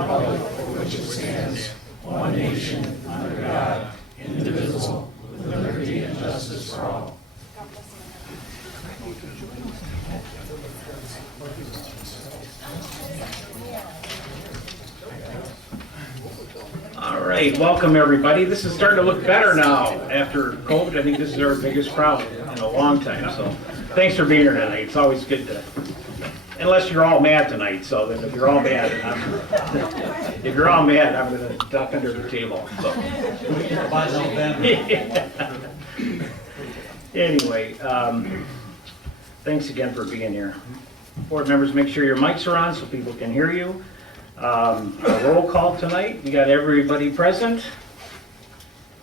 republic for which it stands, one nation, under God, indivisible, with liberty and justice for all. All right, welcome everybody. This is starting to look better now after COVID. I think this is our biggest crowd in a long time, so thanks for being here tonight. It's always good to, unless you're all mad tonight, so then if you're all mad, if you're all mad, I'm gonna duck under the table, so. Anyway, thanks again for being here. Board members, make sure your mics are on so people can hear you. A roll call tonight. We got everybody present.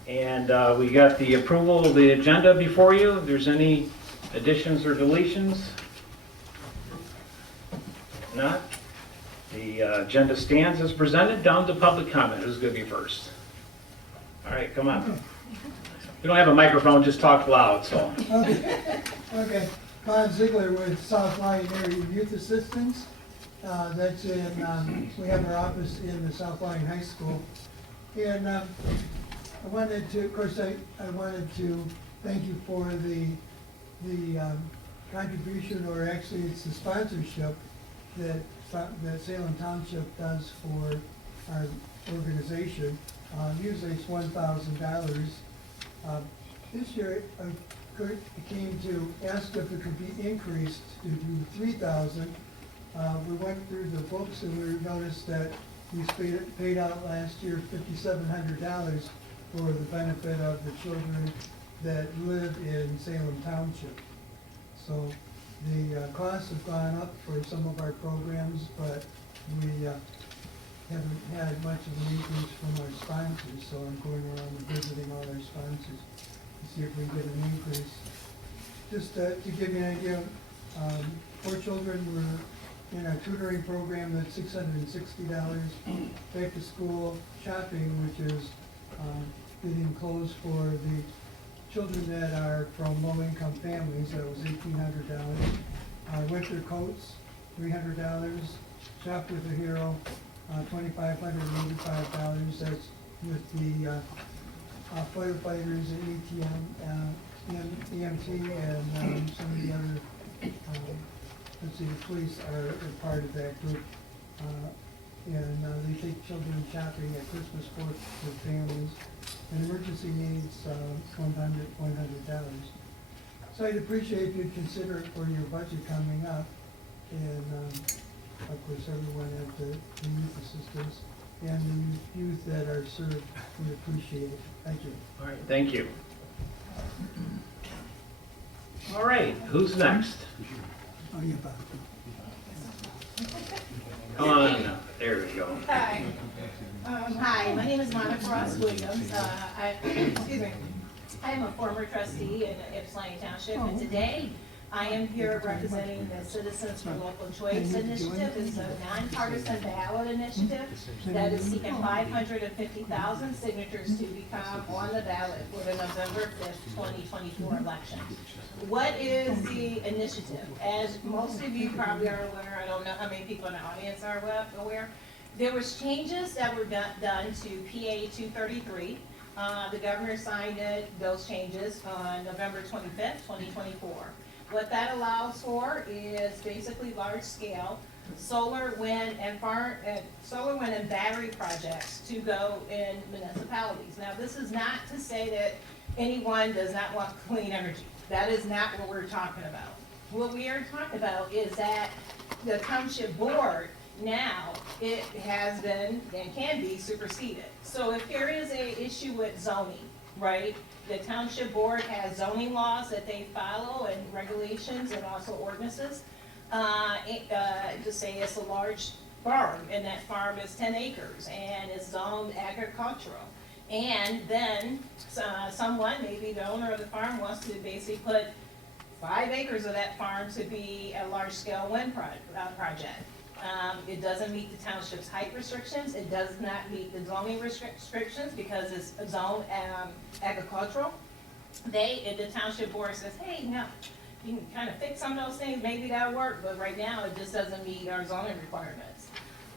And we got the approval of the agenda before you. If there's any additions or deletions? Not? The agenda stands as presented. Down to public comment. Who's going to be first? All right, come on. We don't have a microphone, just talk loud, so. Okay. Con Ziegler with South Lyon Area Youth Assistance. That's in, we have our office in the South Lyon High School. And I wanted to, of course, I wanted to thank you for the contribution, or actually it's the sponsorship that Salem Township does for our organization. Usually it's $1,000. This year Kurt came to ask if it could be increased to $3,000. We went through the books and we noticed that we paid out last year $5,700 for the benefit of the children that live in Salem Township. So the costs have gone up for some of our programs, but we haven't had much of an increase from our sponsors. So I'm going around and visiting all our sponsors to see if we can get an increase. Just to give you an idea, 4 children were in our tutoring program, that's $660. Back to school shopping, which is getting clothes for the children that are from low-income families, that was $1,800. Winter coats, $300. Shop with a Hero, $2,585. That's with the firefighters and EMT and some of the other let's see, the police are part of that group, and they take children shopping at Christmas for families, and emergency needs $100. So I'd appreciate if you'd consider it for your budget coming up, and of course everyone at the youth assistance and the youth that are served would appreciate it. Thank you. All right, thank you. All right, who's next? Come on, there we go. Hi. Hi, my name is Monica Ross Williams. Excuse me. I am a former trustee in Ypsilanti Township, and today I am here representing the Citizens for Local Choice Initiative. It's a nonpartisan ballot initiative that is seeking 550,000 signatures to become on the ballot for the November 5th, 2024 election. What is the initiative? As most of you probably are aware, I don't know how many people in the audience are aware, there was changes that were done to PA 233. The governor signed those changes on November 25th, 2024. What that allows for is basically large-scale solar, wind, and battery projects to go in municipalities. Now, this is not to say that anyone does not want clean energy. That is not what we're talking about. What we are talking about is that the township board now, it has been and can be superseded. So if there is an issue with zoning, right, the township board has zoning laws that they follow and regulations and also ordinances. Just say it's a large farm and that farm is 10 acres and it's zoned agricultural. And then someone, maybe the owner of the farm, wants to basically put 5 acres of that farm to be a large-scale wind project. It doesn't meet the township's height restrictions. It does not meet the zoning restrictions because it's zoned agricultural. The township board says, hey, no, you can kind of fix some of those things, maybe that'll work, but right now it just doesn't meet our zoning requirements.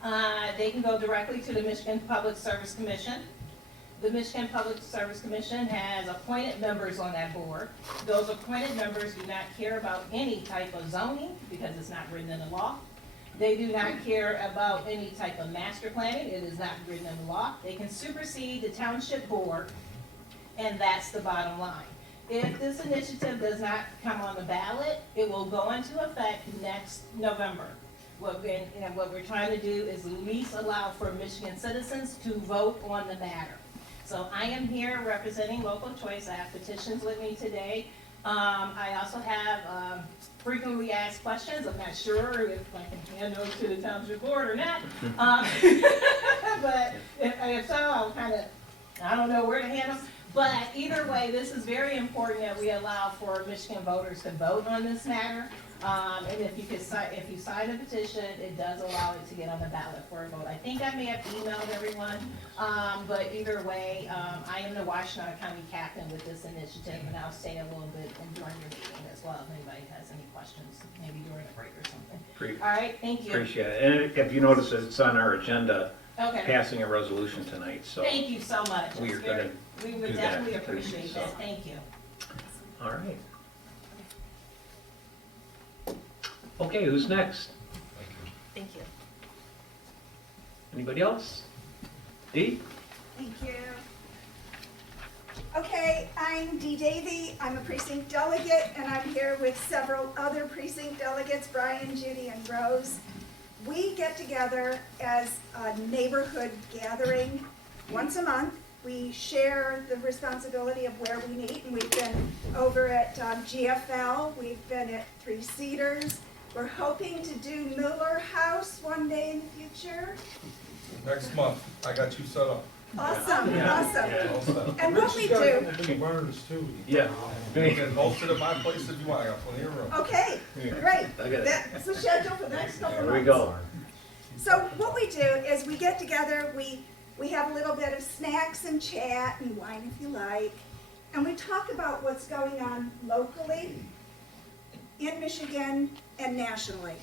They can go directly to the Michigan Public Service Commission. The Michigan Public Service Commission has appointed members on that board. Those appointed members do not care about any type of zoning because it's not written in the law. They do not care about any type of master planning. It is not written in the law. They can supersede the township board, and that's the bottom line. If this initiative does not come on the ballot, it will go into effect next November. What we're trying to do is at least allow for Michigan citizens to vote on the matter. So I am here representing local choice. I have petitions with me today. I also have frequently asked questions. I'm not sure if I can hand those to the township board or not. But if so, I don't know where to hand them. But either way, this is very important that we allow for Michigan voters to vote on this matter. And if you sign a petition, it does allow it to get on the ballot for a vote. I think I may have emailed everyone, but either way, I am the Washtenaw County captain with this initiative, and I'll stay a little bit during your meeting as well if anybody has any questions, maybe during a break or something. All right, thank you. Appreciate it. And if you notice, it's on our agenda, Okay. passing a resolution tonight, so. Thank you so much. We are gonna We would do that. definitely appreciate that. Thank you. All right. Okay, who's next? Thank you. Anybody else? Dee? Thank you. Okay, I'm Dee Davy. I'm a precinct delegate, and I'm here with several other precinct delegates, Brian, Judy, and Rose. We get together as a neighborhood gathering once a month. We share the responsibility of where we meet, and we've been over at GFL. We've been at Three Cedars. We're hoping to do Miller House one day in the future. Next month, I got you set up. Awesome, Yeah. awesome. Yeah. All set. And what we do, Big burners too. Yeah. You can host it at my place if you want, I got plenty of room. okay, Yeah. great. I got it. That's the schedule for the next couple of There months. we go. So what we do is we get together, we have a little bit of snacks and chat and wine if you like, and we talk about what's going on locally in Michigan and nationally.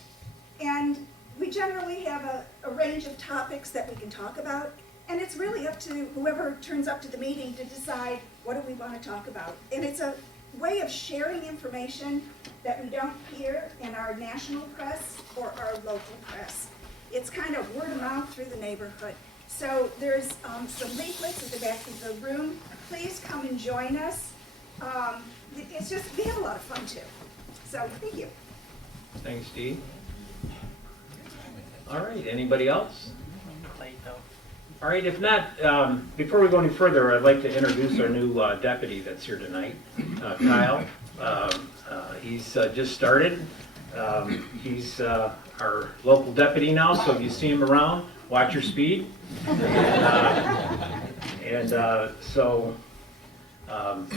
And we generally have a range of topics that we can talk about, and it's really up to whoever turns up to the meeting to decide what do we want to talk about. And it's a way of sharing information that we don't hear in our national press or our local press. It's kind of word of mouth through the neighborhood. So there's some leaflets at the back of the room. Please come and join us. It's just, we have a lot of fun too. So thank you. Thanks, Dee. All right, anybody else? All right, if not, before we go any further, I'd like to introduce our new deputy that's here tonight, Kyle. He's just started. He's our local deputy now, so if you see him around, watch your speed. So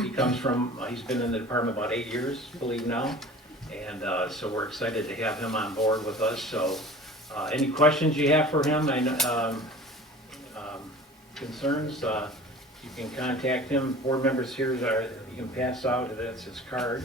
he comes from, he's been in the department about 8 years, I believe now. And so we're excited to have him on board with us. So any questions you have for him, concerns, you can contact him. Board members here, you can pass out, that's his card.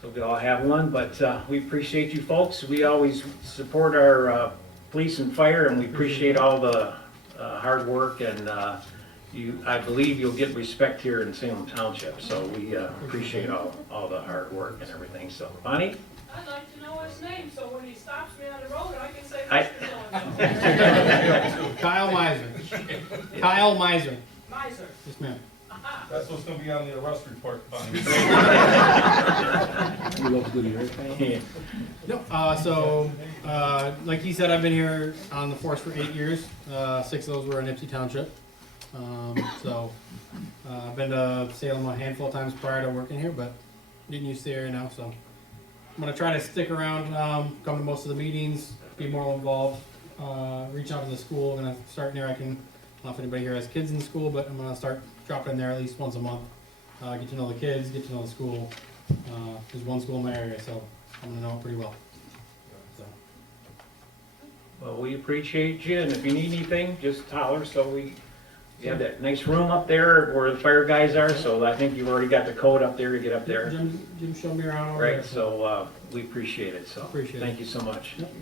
So we all have one, but we appreciate you folks. We always support our police and fire, and we appreciate all the hard work, and I believe you'll get respect here in Salem Township, so we appreciate all the hard work and everything. So, Bonnie? I'd like to know his name, so when he stops me on the road, I can say, I- Mr. So-and-so. Kyle Miser. Kyle Miser. Miser. Yes, ma'am. Aha. That's what's gonna be on the arrest report, Bonnie. Yeah. No, like he said, I've been here on the force for 8 years. 6 of those were in Ipsy Township. I've been to Salem a handful of times prior to working here, but didn't use the area now, so I'm gonna try to stick around, come to most of the meetings, be more involved, reach out to the school. I'm gonna start there. I don't know if anybody here has kids in school, but I'm gonna start dropping in there at least once a month. Get to know the kids, get to know the school. There's one school in my area, so I'm gonna know it pretty well. So. Well, we appreciate you, and if you need anything, just holler. So we have that nice room up there where the fire guys are, so I think you've already got the code up there to get up there. Jim showed me around over Right, there. so we appreciate it, so Appreciate it. thank you so much. Yep.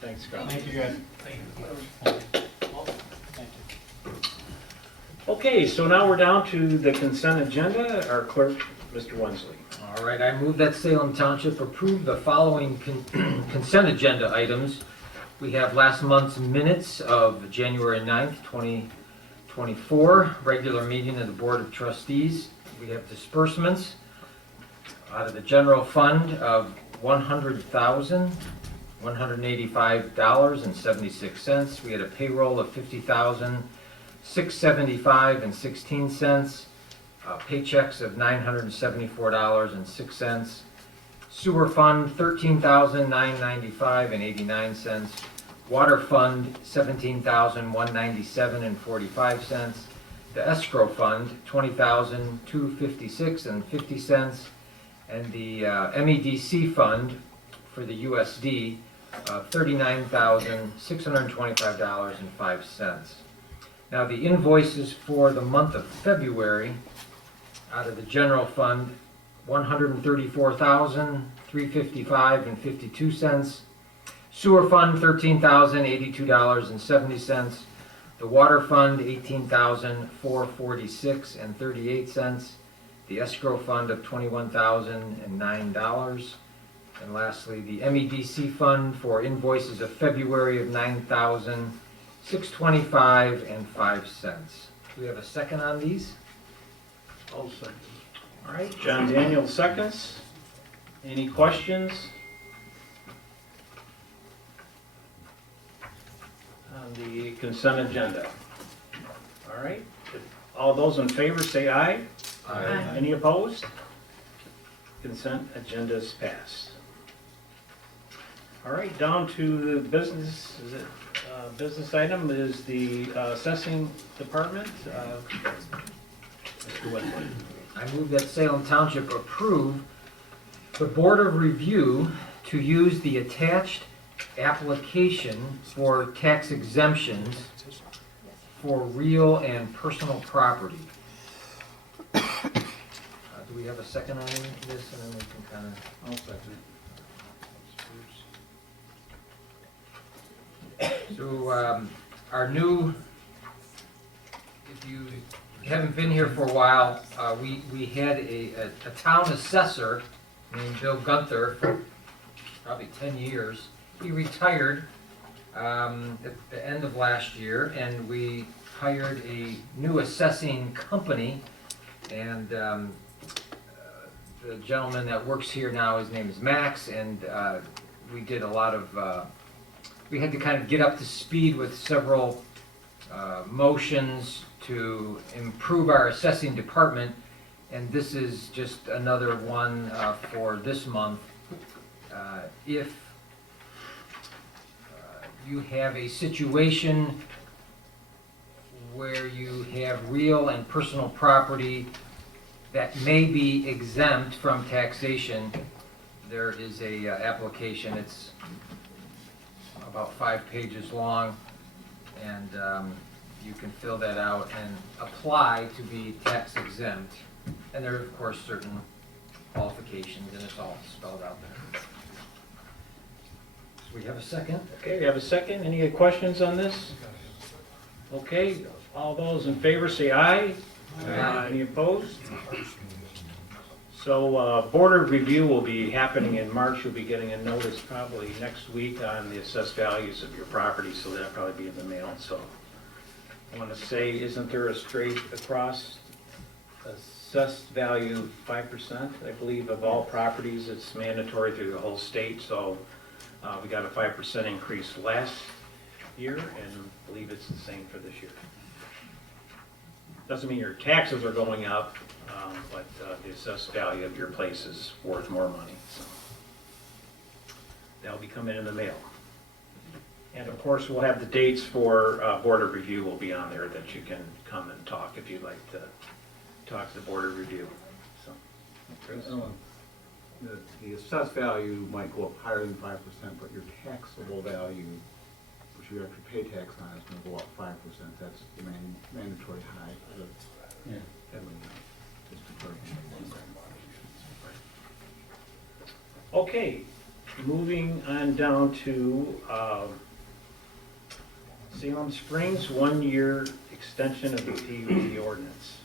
Thanks, Scott. Thank you, guys. Thank you. Okay, so now we're down to the consent agenda. Our clerk, Mr. Wensley. All right, I move that Salem Township approve the following consent agenda items. We have last month's minutes of January 9th, 2024, regular meeting of the Board of Trustees. We have disbursements out of the general fund of $100,185.76. We had a payroll of $50,675.16. Paychecks of $974.06. Sewer fund $13,995.89. Water fund $17,197.45. The escrow fund $20,256.50. And the MEDC fund for the USD $39,625.05. Now the invoices for the month of February out of the general fund, $134,355.52. Sewer fund, $13,082.70. The water fund, $18,446.38. The escrow fund of $21,009. And lastly, the MEDC fund for invoices of February of $9,625.05. Do we have a second on these? All right, John Daniel seconds. Any questions on the consent agenda? All right, all those in favor say aye. Aye. Any opposed? Consent agenda is passed. All right, down to the business, business item is the assessing department. Mr. Wensley. I move that Salem Township approve the Board of Review to use the attached application for tax exemptions for real and personal property. Do we have a second on this, and then we can kind of... I'll second it. So, our new, if you haven't been here for a while, we had a town assessor named Bill Gunther for probably 10 years. He retired at the end of last year, and we hired a new assessing company, and the gentleman that works here now, his name is Max, and we did a lot of, we had to kind of get up to speed with several motions to improve our assessing department, and this is just another one for this month. If you have a situation where you have real and personal property that may be exempt from taxation, there is a application. It's about 5 pages long, and you can fill that out and apply to be tax exempt. And there are, of course, certain qualifications, and it's all spelled out there. So we have a second? Okay, we have a second. Any questions on this? Okay, all those in favor say aye. Aye. Any opposed? So Board of Review will be happening in March. You'll be getting a notice probably next week on the assessed values of your property, so that'll probably be in the mail. So I want to say, isn't there a straight across assessed value 5%? I believe of all properties, it's mandatory through the whole state. So we got a 5% increase last year, and I believe it's the same for this year. Doesn't mean your taxes are going up, but the assessed value of your place is worth more money. So that'll be coming in the mail. And of course, we'll have the dates for Board of Review will be on there that you can come and talk if you'd like to talk to the Board of Review. So, The assessed value might go up higher than 5%, but your taxable value, which you actually pay tax on, is going to go up 5%. That's the mandatory high for the okay, moving on down to Salem Springs, 1-year extension of the PUD ordinance.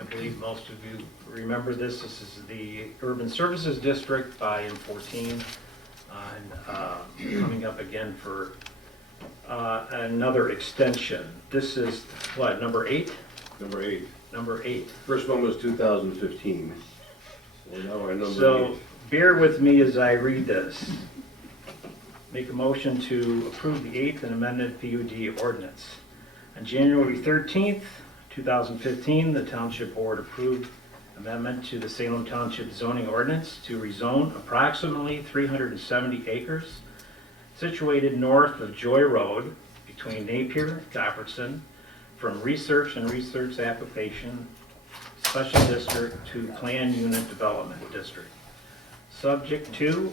I believe most of you remember this. This is the Urban Services District by M14, and coming up again for another extension. This is what, number 8? Number 8. Number 8. First one was 2015. So now we're at number So 8. bear with me as I read this. Make a motion to approve the 8th and amended PUD ordinance. On January 13th, 2015, the Township Board approved amendment to the Salem Township zoning ordinance to rezone approximately 370 acres situated north of Joy Road between Napier and Copperson from research and research application special district to planned unit development district. Subject to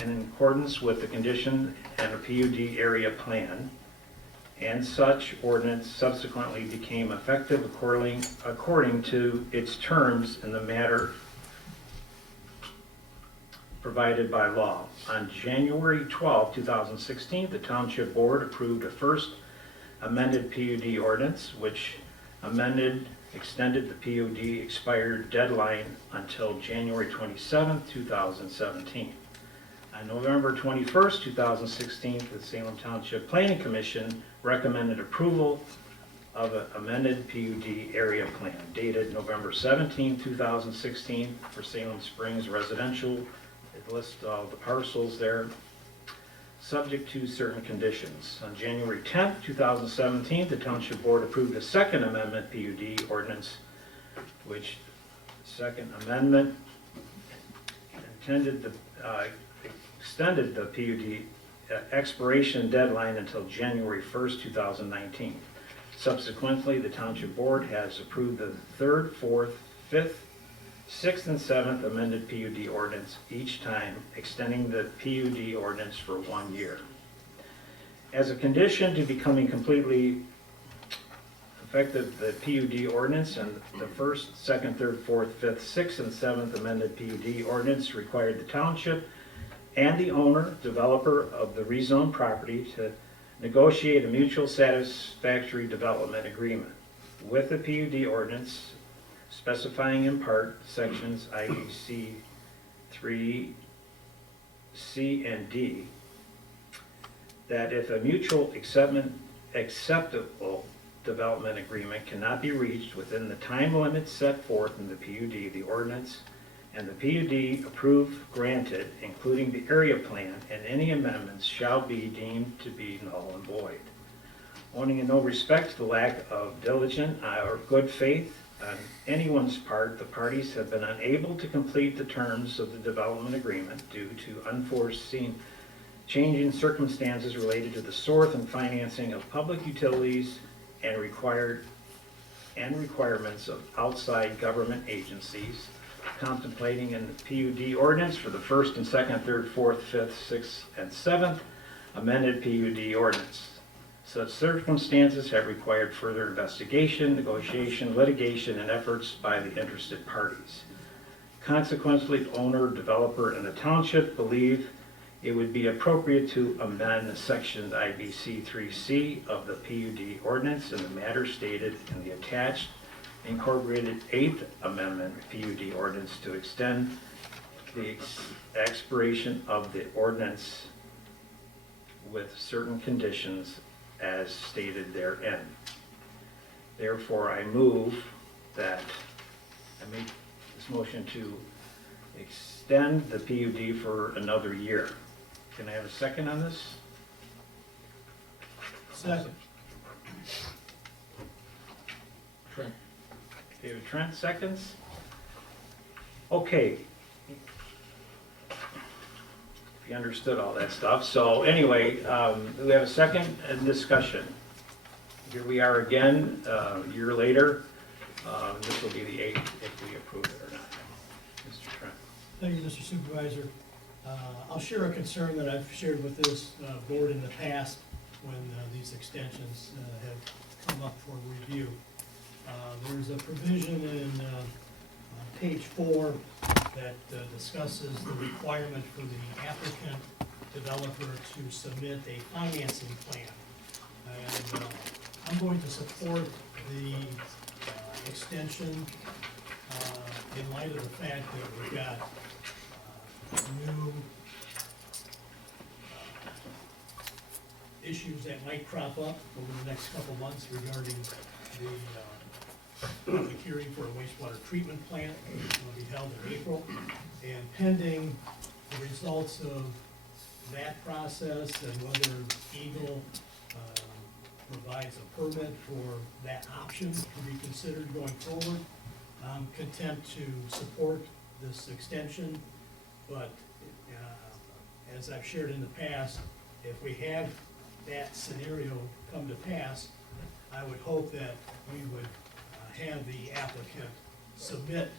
and in accordance with the condition and a PUD area plan, and such ordinance subsequently became effective according to its terms in the matter provided by law. On January 12, 2016, the Township Board approved a first amended PUD ordinance, which extended the PUD expired deadline until January 27, 2017. On November 21st, 2016, the Salem Township Planning Commission recommended approval of an amended PUD area plan dated November 17, 2016 for Salem Springs residential. It lists all the parcels there, subject to certain conditions. On January 10, 2017, the Township Board approved a second amendment PUD ordinance, which second amendment extended the PUD expiration deadline until January 1st, 2019. Subsequently, the Township Board has approved the 3rd, 4th, 5th, 6th, and 7th amended PUD ordinance, each time extending the PUD ordinance for 1 year. As a condition to becoming completely effective, the PUD ordinance and the 1st, 2nd, 3rd, 4th, 5th, 6th, and 7th amended PUD ordinance required the Township and the owner, developer of the rezoned property to negotiate a mutual satisfactory development agreement with the PUD ordinance, specifying in part sections IBC 3, C, and D, that if a mutual acceptable development agreement cannot be reached within the time limits set forth in the PUD, the ordinance, and the PUD approved, granted, including the area plan, and any amendments shall be deemed to be null and void. Owing in no respect to the lack of diligent or good faith on anyone's part, the parties have been unable to complete the terms of the development agreement due to unforeseen changing circumstances related to the source and financing of public utilities and requirements of outside government agencies, contemplating in the PUD ordinance for the 1st and 2nd, 3rd, 4th, 5th, 6th, and 7th amended PUD ordinance. Such circumstances have required further investigation, negotiation, litigation, and efforts by the interested parties. Consequently, the owner, developer, and the township believe it would be appropriate to amend the section IBC 3C of the PUD ordinance in the matter stated in the attached incorporated 8th Amendment PUD ordinance to extend the expiration of the ordinance with certain conditions as stated therein. Therefore, I move that I make this motion to extend the PUD for another year. Can I have a second on this? Second. David Trent, seconds. Okay. You understood all that stuff. So anyway, we have a second discussion. Here we are again, a year later. This will be the 8th if we approve it or not. Mr. Trent. Thank you, Mr. Supervisor. I'll share a concern that I've shared with this board in the past when these extensions have come up for review. There's a provision in page 4 that discusses the requirement for the applicant developer to submit a financing plan. And I'm going to support the extension in light of the fact that we've got new issues that might crop up over the next couple months regarding the public hearing for a wastewater treatment plant, which will be held in April. And pending the results of that process and whether Eagle provides a permit for that option to be considered going forward, I'm content to support this extension. But as I've shared in the past, if we have that scenario come to pass, I would hope that we would have the applicant submit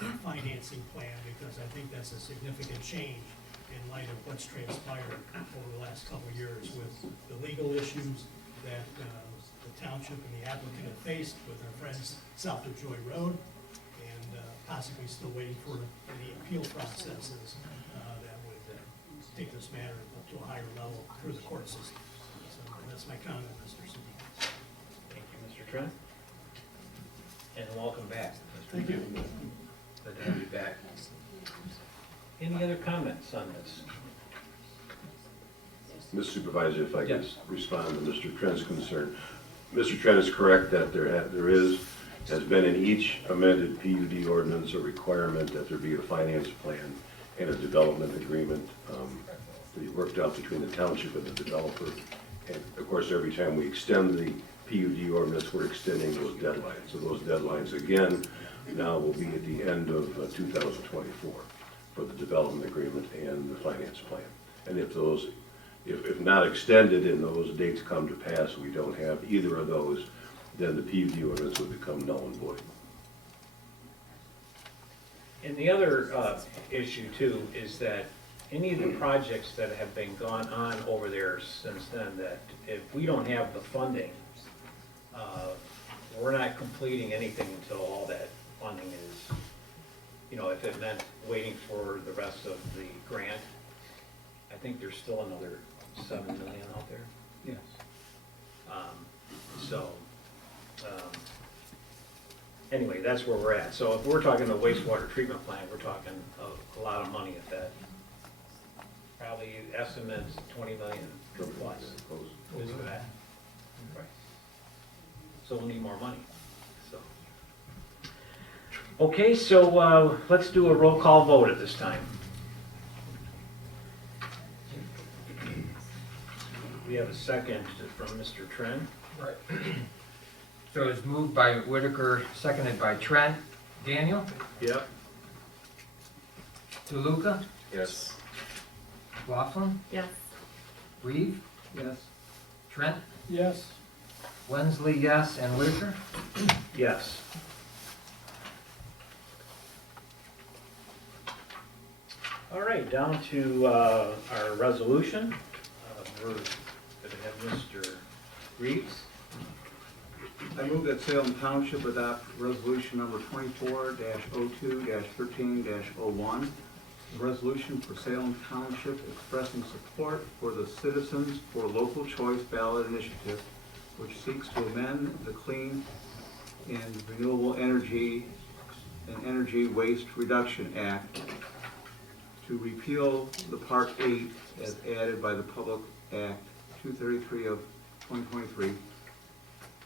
a financing plan, because I think that's a significant change in light of what's transpired over the last couple of years with the legal issues that the township and the applicant have faced with our friends south of Joy Road, and possibly still waiting for the appeal processes that would take this matter up to a higher level through the court system. So that's my comment, Mr. Supervisor. Thank you, Mr. Trent. And welcome back. Thank you. Good to have you back. Any other comments on this? Mr. Supervisor, if I could Yes. respond to Mr. Trent's concern. Mr. Trent is correct that has been in each amended PUD ordinance a requirement that there be a finance plan and a development agreement to be worked out between the township and the developer. And of course, every time we extend the PUD ordinance, we're extending those deadlines. So those deadlines, again, now will be at the end of 2024 for the development agreement and the finance plan. And if not extended and those dates come to pass, we don't have either of those, then the PUD ordinance would become null and void. And the other issue too is that any of the projects that have been gone on over there since then, that if we don't have the funding, we're not completing anything until all that funding is, if it meant waiting for the rest of the grant, I think there's still another 7 million out there. Yes. Anyway, that's where we're at. So if we're talking the wastewater treatment plant, we're talking a lot of money at that. Probably estimates 20 million plus is for that. Right. So we'll need more money, so. Okay, so let's do a roll call vote at this time. We have a second from Mr. Trent. Right. So it's moved by Whitaker, seconded by Trent. Daniel? Yep. DeLuca? Yes. Laughlin? Yes. Reeve? Yes. Trent? Yes. Wensley, yes, and Whitaker? Yes. All right, down to our resolution. We're going to have Mr. Reeves. I move that Salem Township adopt resolution number 24-02-13-01, a resolution for Salem Township expressing support for the Citizens for Local Choice ballot initiative, which seeks to amend the Clean and Renewable Energy and Energy Waste Reduction Act to repeal the Part 8 as added by the Public Act 233 of 2023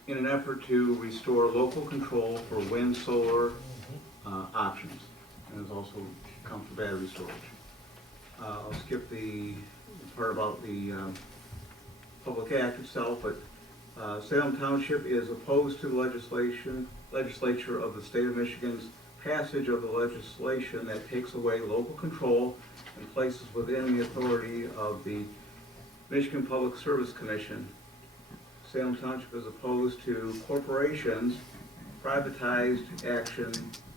in an effort to restore local control for wind, solar options, and there's also come for battery storage. I'll skip the part about the Public Act itself, but Salem Township is opposed to the legislature of the state of Michigan's passage of the legislation that takes away local control and places within the authority of the Michigan Public Service Commission. Salem Township is opposed to corporations' privatized action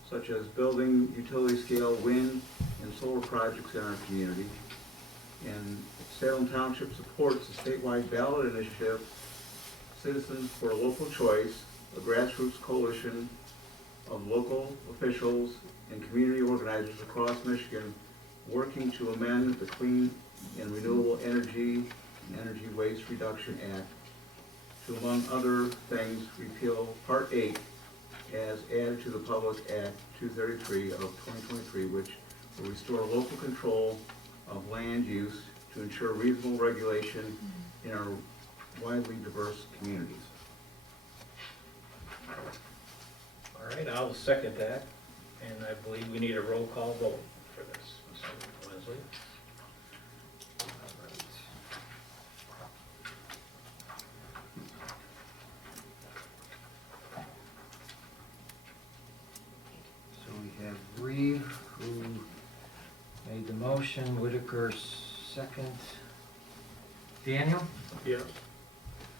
such as building utility-scale wind and solar projects in our community. And Salem Township supports the statewide ballot initiative, Citizens for Local Choice, a grassroots coalition of local officials and community organizers across Michigan working to amend the Clean and Renewable Energy and Energy Waste Reduction Act to, among other things, repeal Part 8 as added to the Public Act 233 of 2023, which will restore local control of land use to ensure reasonable regulation in our widely diverse communities. All right, I'll second that, and I believe we need a roll call vote for this. Mr. Leslie? So we have Reeve, who made the motion, Whitaker second. Daniel? Yes.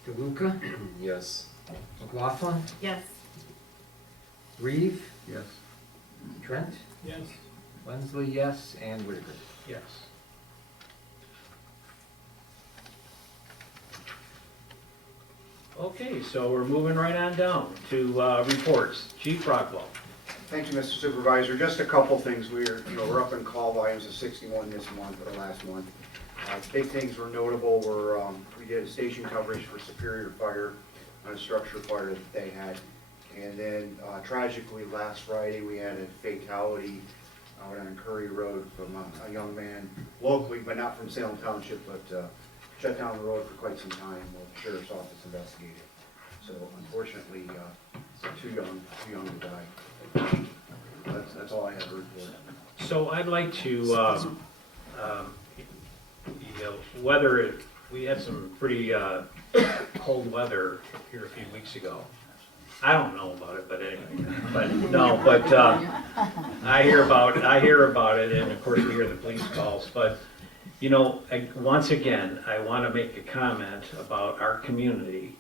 DeLuca? Yes. McLaughlin? Yes. Reeve? Yes. Trent? Yes. Wensley, yes, and Whitaker. Yes. Okay, so we're moving right on down to reports. Chief Rockwell. Thank you, Mr. Supervisor. Just a couple things. We're up in call volumes of 61 this month, or last month. Big things were notable were we did station coverage for Superior Fire on a structure fire that they had. And then tragically, last Friday, we had a fatality out on Curry Road from a young man locally, but not from Salem Township, but shut down the road for quite some time while the sheriff's office investigated. So unfortunately, too young to die. That's all I have to report. So I'd like to, we had some pretty cold weather here a few weeks ago. I don't know about it, but anyway, I hear about it, and of course we hear the police calls, but you know, once again, I want to make a comment about our community.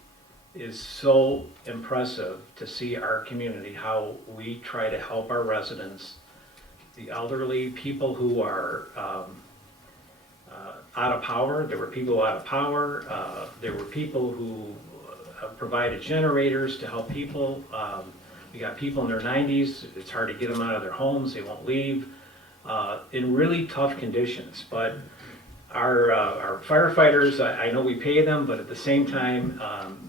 Is so impressive to see our community, how we try to help our residents, the elderly, people who are out of power. There were people out of power. There were people who provided generators to help people. We got people in their 90s. It's hard to get them out of their homes. They won't leave in really tough conditions. But our firefighters, I know we pay them, but at the same time,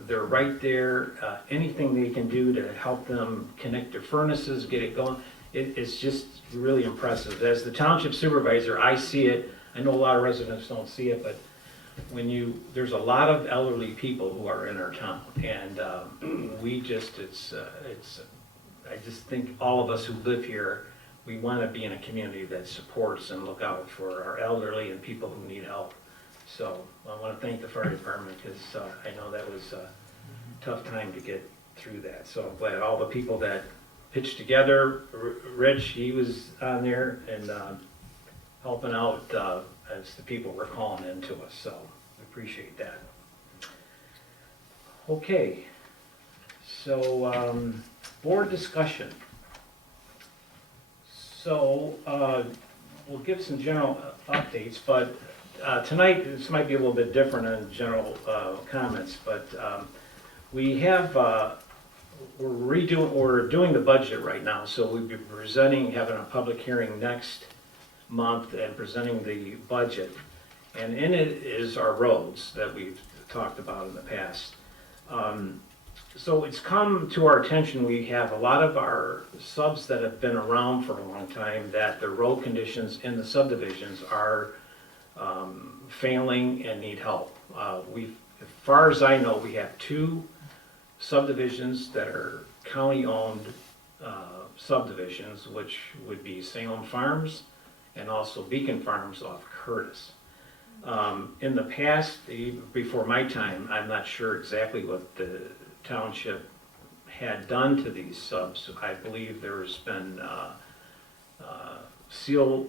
they're right there. Anything they can do to help them connect their furnaces, get it going, it's just really impressive. As the township supervisor, I see it. I know a lot of residents don't see it, but there's a lot of elderly people who are in our town, and I just think all of us who live here, we want to be in a community that supports and look out for our elderly and people who need help. So I want to thank the fire department, because I know that was a tough time to get through that. So I'm glad all the people that pitched together. Rich, he was on there and helping out as the people were calling in to us. So we appreciate that. Okay, so board discussion. So we'll give some general updates, but tonight this might be a little bit different on general comments, but we have, we're doing the budget right now, so we'll be having a public hearing next month and presenting the budget. And in it is our roads that we've talked about in the past. So it's come to our attention, we have a lot of our subs that have been around for a long time, that the road conditions in the subdivisions are failing and need help. As far as I know, we have 2 subdivisions that are county-owned subdivisions, which would be Salem Farms and also Beacon Farms off Curtis. In the past, before my time, I'm not sure exactly what the township had done to these subs. I believe there's been seal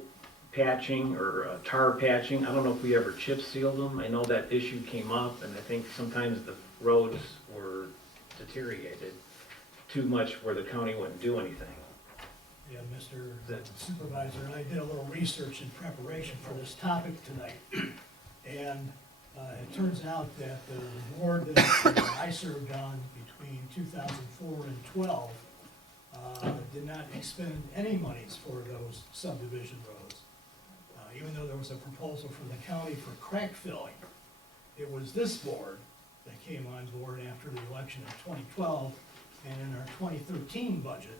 patching or tar patching. I don't know if we ever chip sealed them. I know that issue came up, and I think sometimes the roads were deteriorated too much where the county wouldn't do anything. Yeah, Mr. Supervisor, and I did a little research in preparation for this topic tonight. And it turns out that the board that I served on between 2004 and 12 did not expend any monies for those subdivision roads. Even though there was a proposal from the county for crack filling, it was this board that came on board after the election in 2012, and in our 2013 budget,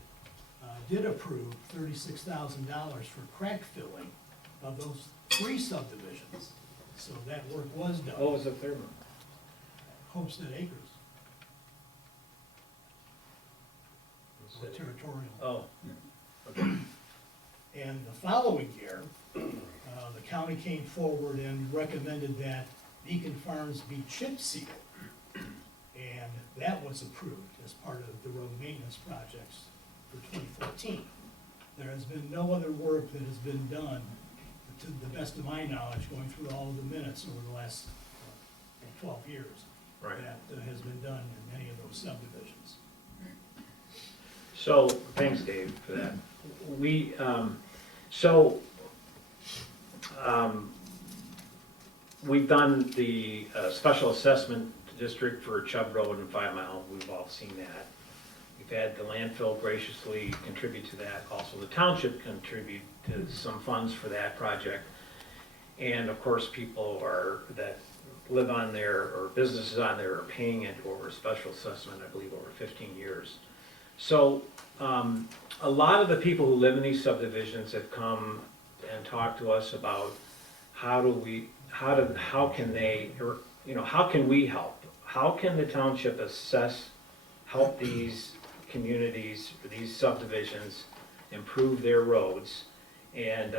did approve $36,000 for crack filling of those 3 subdivisions. So that work was done. What was the third one? Homestead Acres. Or territorial. Oh, And the following year, the county came forward and recommended that Beacon Farms be chip sealed. And that was approved as part of the road maintenance projects for 2014. There has been no other work that has been done, to the best of my knowledge, going through all of the minutes over the last 12 years. Right. That has been done in many of those subdivisions. so, thanks, Dave, for that. We, we've done the special assessment district for Chubb Road and 5 Mile, we've all seen that. We've had the landfill graciously contribute to that, also the township contribute to some funds for that project. And of course, people that live on there, or businesses on there, are paying it over a special assessment, I believe, over 15 years. So, a lot of the people who live in these subdivisions have come and talked to us about how can we help? How can the township help these communities, these subdivisions, improve their roads? And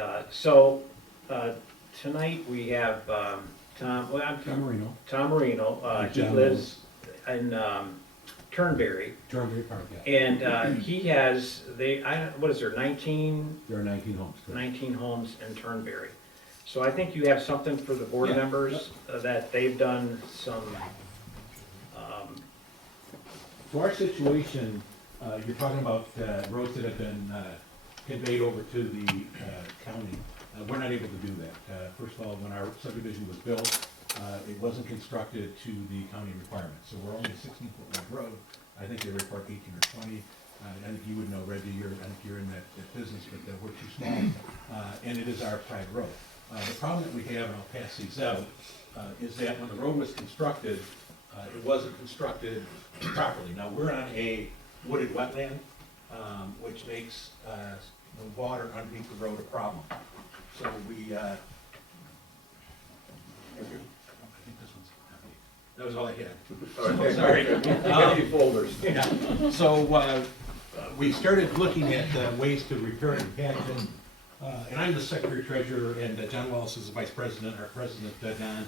tonight we have Tom Marino. He lives in Turnberry. Turnberry Park, yeah. And he has, what is there, 19? There are 19 homes. Correct. 19 homes in Turnberry. So I think you have something for the board Yeah. members, that they've done some, So our situation, you're talking about roads that have been conveyed over to the county. We're not able to do that. First of all, when our subdivision was built, it wasn't constructed to the county requirements. So we're only a 16-foot wide road. I think they require 18 or 20. I think you would know, Reggie, I think you're in that business, but we're too small. And it is our private road. The problem that we have, and I'll pass these out, is that when the road was constructed, it wasn't constructed properly. Now, we're on a wooded wetland, which makes the water underneath the road a problem. So we, I think this one's, that was all I had. Sorry. Folders. Yeah. So we started looking at ways to repair it and patch it. And I'm the secretary treasurer, and John Wallace is the vice president. Our president, Don,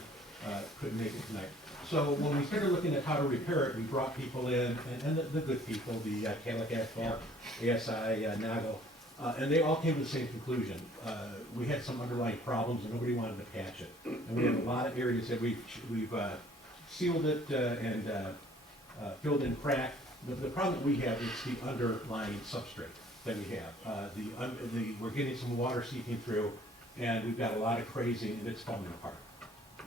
couldn't make it tonight. So when we started looking at how to repair it, we brought people in, and the good people, the Cadillac Asphalt, ASI, Nago, and they all came to the same conclusion. We had some underlying problems, and nobody wanted to patch it. And we had a lot of areas that we've sealed it and filled in crack. The problem that we have is the underlying substrate that we have. We're getting some water seeping through, and we've got a lot of crazing, and it's falling apart.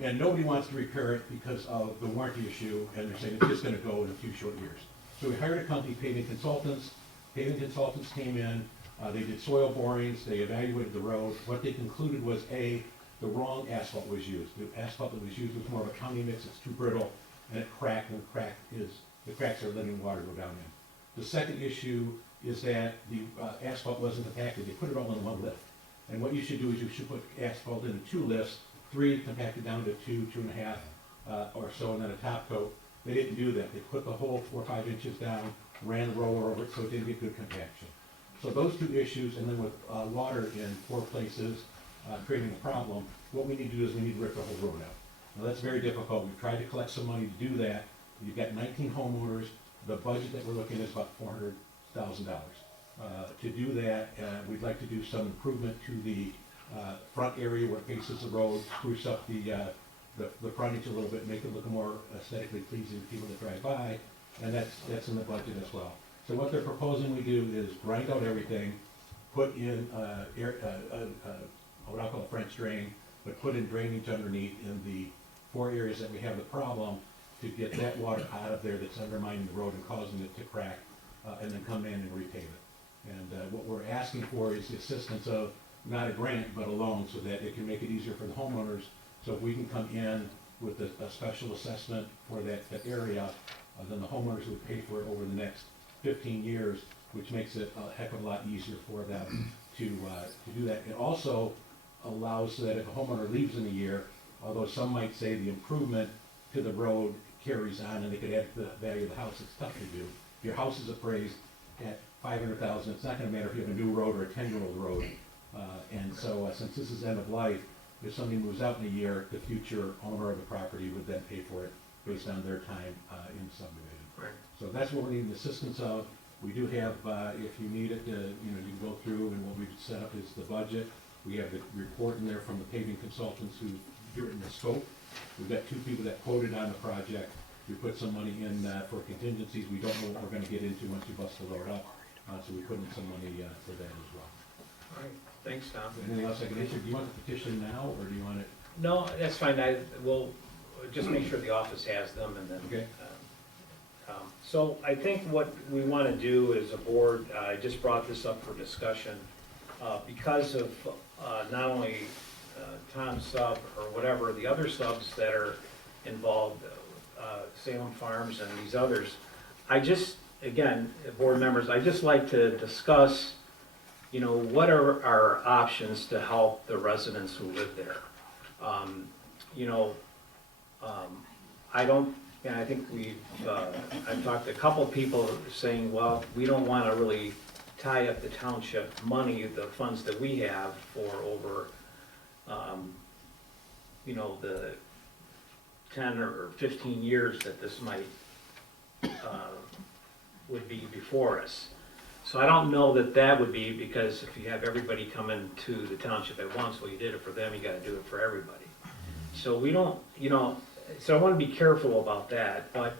And nobody wants to repair it because of the warranty issue, and they're saying it's just gonna go in a few short years. So we hired a company, Paving Consultants. Paving Consultants came in, they did soil borings, they evaluated the road. What they concluded was, A, the wrong asphalt was used. The asphalt that was used was more of a county mix, it's too brittle, and it cracked, and the cracks are letting water go down in. The second issue is that the asphalt wasn't compacted. They put it all in one lift. And what you should do is you should put asphalt into 2 lifts, 3 compacted down to 2, 2.5 or so, and then a top coat. They didn't do that. They put the whole 4 or 5 inches down, ran the roller over it so it didn't get good compaction. So those 2 issues, and then with water in 4 places creating a problem, what we need to do is we need to rip the whole road out. Now that's very difficult. We've tried to collect some money to do that. You've got 19 homeowners. The budget that we're looking at is about $400,000. To do that, we'd like to do some improvement to the front area where it faces the road, spruce up the frontage a little bit, make it look more aesthetically pleasing to people that drive by, and that's in the budget as well. So what they're proposing we do is grind out everything, put in what I call a French drain, but put in drainage underneath in the 4 areas that we have the problem to get that water out of there that's undermining the road and causing it to crack, and then come in and repave it. And what we're asking for is the assistance of not a grant, but a loan, so that it can make it easier for the homeowners. So if we can come in with a special assessment for that area, then the homeowners would pay for it over the next 15 years, which makes it a heck of a lot easier for them to do that. It also allows that if a homeowner leaves in a year, although some might say the improvement to the road carries on and they could add to the value of the house, it's tough to do. If your house is appraised at $500,000, it's not gonna matter if you have a new road or a 10-year-old road. And so since this is end of life, if somebody moves out in a year, the future owner of the property would then pay for it based on their time in subdivision. Right. So that's what we're needing assistance of. We do have, if you need it, you can go through, and what we've set up is the budget. We have the report in there from the paving consultants who've written the scope. We've got 2 people that quoted on the project. We put some money in for contingencies. We don't know what we're gonna get into once you bust the road up, so we put in some money for that as well. All right, thanks, Tom. Anything else I can answer? Do you want the petition now, or do you want it? No, that's fine, I will just make sure the office has them, and then. Okay. So I think what we want to do as a board, I just brought this up for discussion, because of not only Tom's sub or whatever, the other subs that are involved, Salem Farms and these others. I just, again, board members, I just like to discuss, what are our options to help the residents who live there? I think I've talked to a couple of people saying, well, we don't want to really tie up the township money, the funds that we have for over, the 10 or 15 years that this might, would be before us. So I don't know that would be, because if you have everybody coming to the township at once, well, you did it for them, you gotta do it for everybody. So we don't, so I wanna be careful about that, but,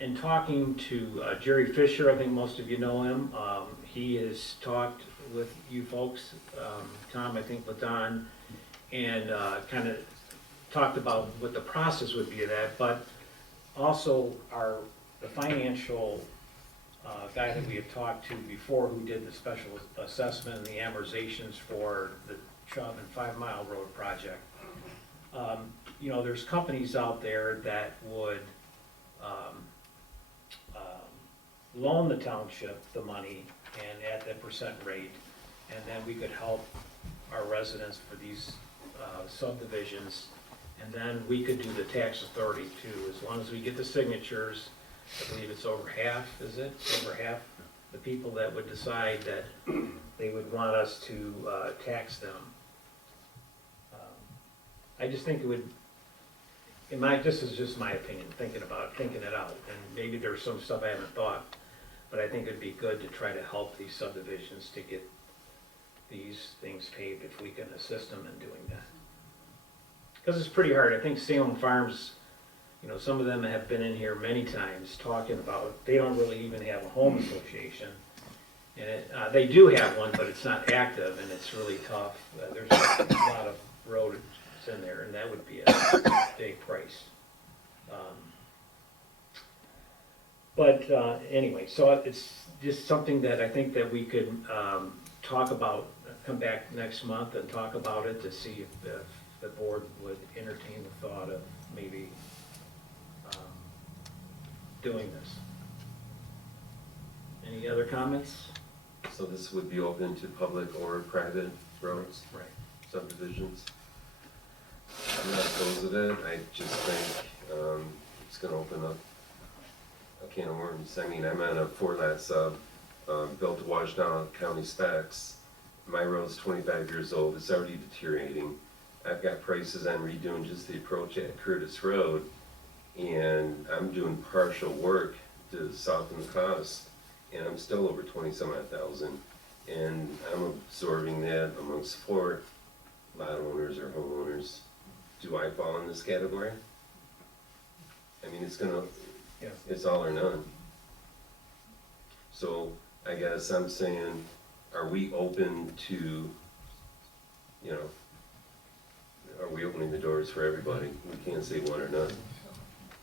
in talking to Jerry Fisher, I think most of you know him, he has talked with you folks, Tom, I think with Don, and kind of talked about what the process would be of that, but also the financial guy that we had talked to before, who did the special assessment and the amortizations for the Chubb and 5 Mile Road project. There's companies out there that would loan the township the money and at that percent rate, and then we could help our residents for these subdivisions, and then we could do the tax authority too, as long as we get the signatures. I believe it's over half, is it? Over half the people that would decide that they would want us to tax them. I just think it would, this is just my opinion, thinking it out, and maybe there's some stuff I haven't thought, but I think it'd be good to try to help these subdivisions to get these things paved if we can assist them in doing that. Because it's pretty hard. I think Salem Farms, some of them have been in here many times talking about, they don't really even have a home association. And they do have one, but it's not active, and it's really tough. There's a lot of roads in there, and that would be a big price. But anyway, so it's just something that I think that we could talk about, come back next month and talk about it to see if the board would entertain the thought of maybe doing this. Any other comments? So this would be open to public or private roads, Right. subdivisions? I'm not opposed to it, I just think it's gonna open up a can of worms. I mean, I'm on a 4-lot sub, built to Washington County specs. My road's 25 years old, it's already deteriorating. I've got prices on redoing just the approach at Curtis Road, and I'm doing partial work to soften the cost, and I'm still over 20-some odd thousand, and I'm absorbing that amongst 4 lot owners or homeowners. Do I fall in this category? I mean, it's all or none. So I guess I'm saying, are we open to, are we opening the doors for everybody? We can't say one or none.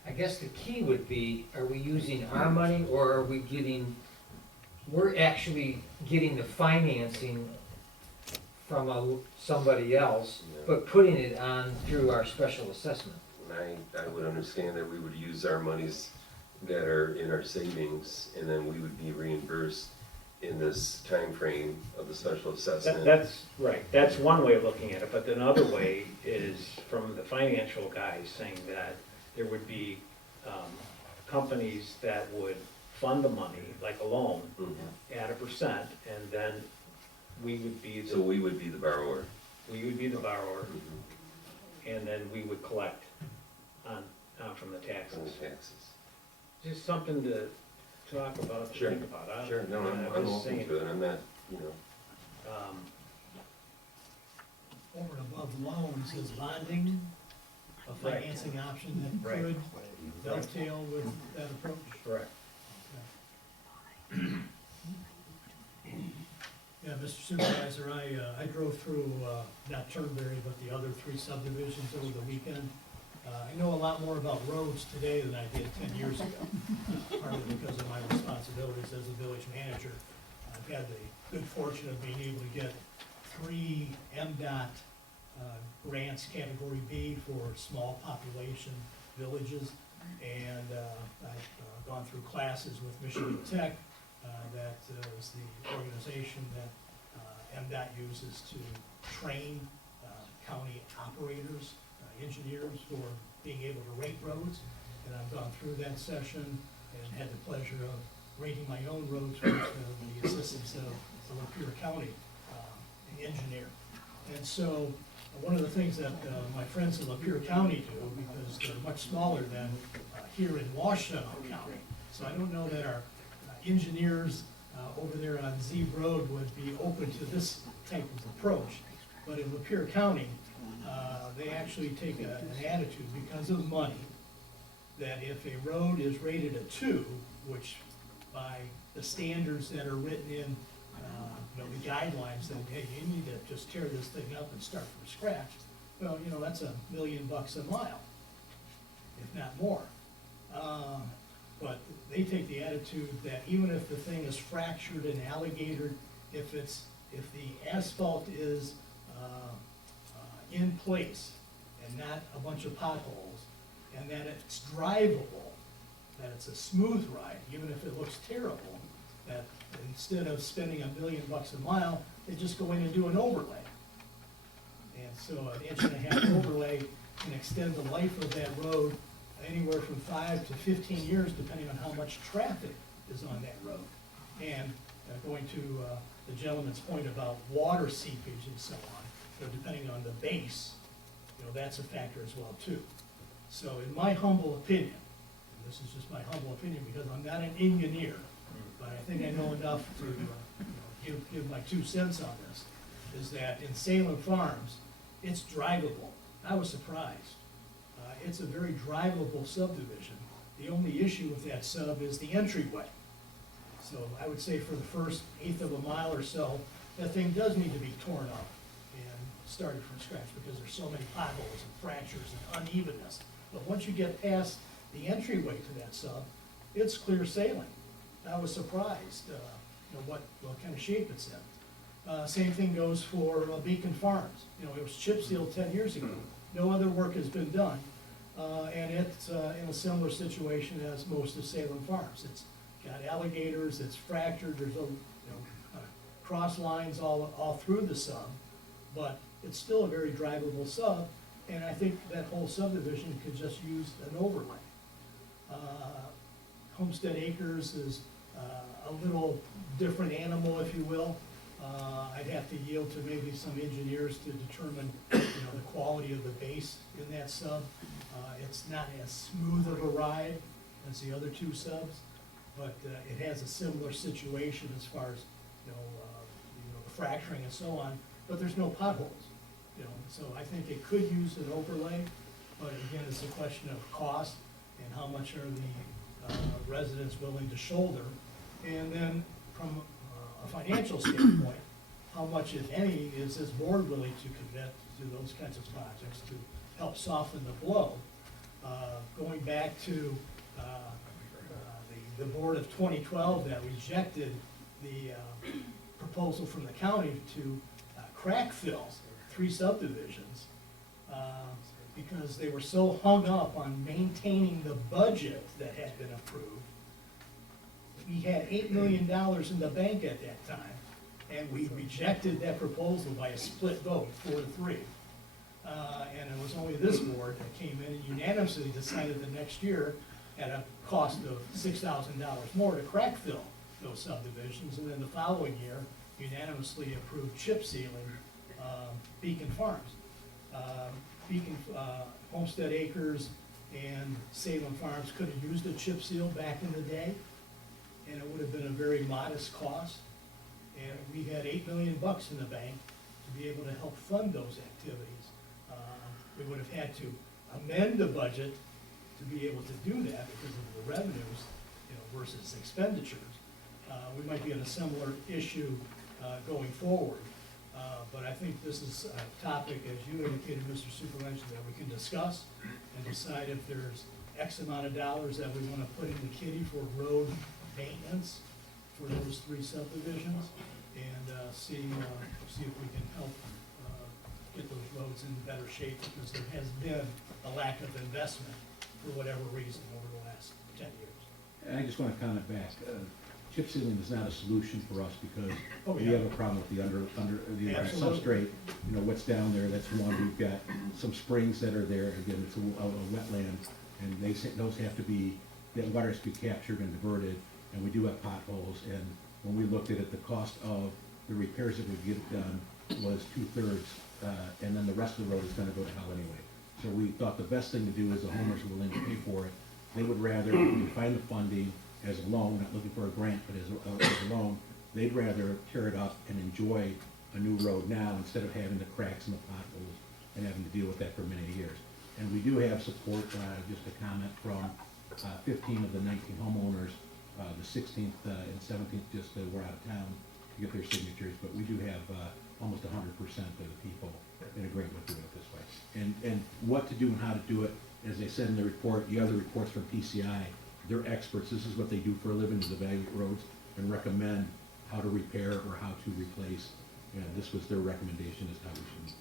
I guess the key would be, are we using our money or are we getting we're actually getting the financing from somebody else, but putting it on through our special assessment. I would understand that we would use our monies that are in our savings, and then we would be reimbursed in this time frame of the special assessment. That's right, that's one way of looking at it, but another way is from the financial guys saying that there would be companies that would fund the money, like a loan, at a percent, and then we would be So the, we would be the borrower. borrower, and then we would collect on from the On the taxes. taxes. Just something to talk about, to Sure. think about. Sure, no, I'm just open saying, to it, I'm not, you know. Over and above loans is bonding, a Right. financing option that Right. could dovetail with that approach. Correct. Yeah, Mr. Supervisor, I drove through, not Turnberry, but the other 3 subdivisions over the weekend. I know a lot more about roads today than I did 10 years ago, partly because of my responsibilities as a village manager. I've had the good fortune of being able to get 3 MDOT grants, Category B, for small population villages. And I've gone through classes with Michigan Tech, that is the organization that MDOT uses to train county operators, engineers for being able to rate roads. And I've gone through that session and had the pleasure of rating my own roads with the assistance of the Lapeer County engineer. And so one of the things that my friends in Lapeer County do, because they're much smaller than here in Washtenaw County, so I don't know that our engineers over there on Zeeb Road would be open to this type of approach. But in Lapeer County, they actually take an attitude because of money, that if a road is rated a 2, which by the standards that are written in, the guidelines that, hey, you need to just tear this thing up and start from scratch, well, that's $1 million a mile, if not more. But they take the attitude that even if the thing is fractured and alligator, if the asphalt is in place and not a bunch of potholes, and that it's drivable, that it's a smooth ride, even if it looks terrible, that instead of spending $1 million a mile, they just go in and do an overlay. And so an 1.5 inch overlay can extend the life of that road anywhere from 5 to 15 years, depending on how much traffic is on that road. And going to the gentleman's point about water seepage and so on, depending on the base, that's a factor as well too. So in my humble opinion, and this is just my humble opinion because I'm not an engineer, but I think I know enough to give my 2 cents on this, is that in Salem Farms, it's drivable. I was surprised. It's a very drivable subdivision. The only issue with that sub is the entryway. So I would say for the first 1/8 of a mile or so, that thing does need to be torn up and started from scratch because there's so many potholes and fractures and unevenness. But once you get past the entryway to that sub, it's clear sailing. I was surprised, what kind of shape it's in. Same thing goes for Beacon Farms. It was chip sealed 10 years ago. No other work has been done. And it's in a similar situation as most of Salem Farms. It's got alligators, it's fractured, there's cross lines all through the sub, but it's still a very drivable sub, and I think that whole subdivision could just use an overlay. Homestead Acres is a little different animal, if you will. I'd have to yield to maybe some engineers to determine, the quality of the base in that sub. It's not as smooth of a ride as the other 2 subs, but it has a similar situation as far as, the fracturing and so on, but there's no potholes, so I think it could use an overlay, but again, it's a question of cost and how much are the residents willing to shoulder, and then from a financial standpoint, how much, if any, is this board willing to commit to those kinds of projects to help soften the blow? Going back to the board of 2012 that rejected the proposal from the county to crack fill 3 subdivisions, because they were so hung up on maintaining the budget that had been approved. We had $8 million in the bank at that time, and we rejected that proposal by a split vote, 4-3. And it was only this board that came in and unanimously decided the next year at a cost of $6,000 more to crack fill those subdivisions, and then the following year unanimously approved chip sealing Beacon Farms. Beacon, Homestead Acres and Salem Farms could have used a chip seal back in the day, and it would have been a very modest cost. And we had $8 million in the bank to be able to help fund those activities. We would have had to amend the budget to be able to do that because of the revenues, versus expenditures. We might be in a similar issue going forward. But I think this is a topic, as you indicated, Mr. Superintendent, that we can discuss and decide if there's X amount of dollars that we want to put in the kitty for road maintenance for those 3 subdivisions, and see if we can help get those roads in better shape, because there has been a lack of investment for whatever reason over the last 10 years. And I just want to comment back. Chip sealing is not a solution for us because Oh, we yeah. have a problem with the the Absolutely. substrate. What's down there, that's one. We've got some springs that are there. Again, it's a wetland, and those have to be, that water has to be captured and diverted, and we do have potholes. And when we looked at it, the cost of the repairs that we get done was 2/3, and then the rest of the road is gonna go to hell anyway. So we thought the best thing to do is the homeowners are willing to pay for it. They would rather, we find the funding as a loan, not looking for a grant, but as a loan, they'd rather tear it up and enjoy a new road now instead of having the cracks and the potholes and having to deal with that for many years. And we do have support, just a comment from 15 of the 19 homeowners. The 16th and 17th just were out of town to get their signatures, but we do have almost 100% of the people in agreement with doing it this way. And what to do and how to do it, as they said in the report, the other reports from PCI, they're experts. This is what they do for a living, is evaluate roads and recommend how to repair or how to replace. And this was their recommendation as to how we should move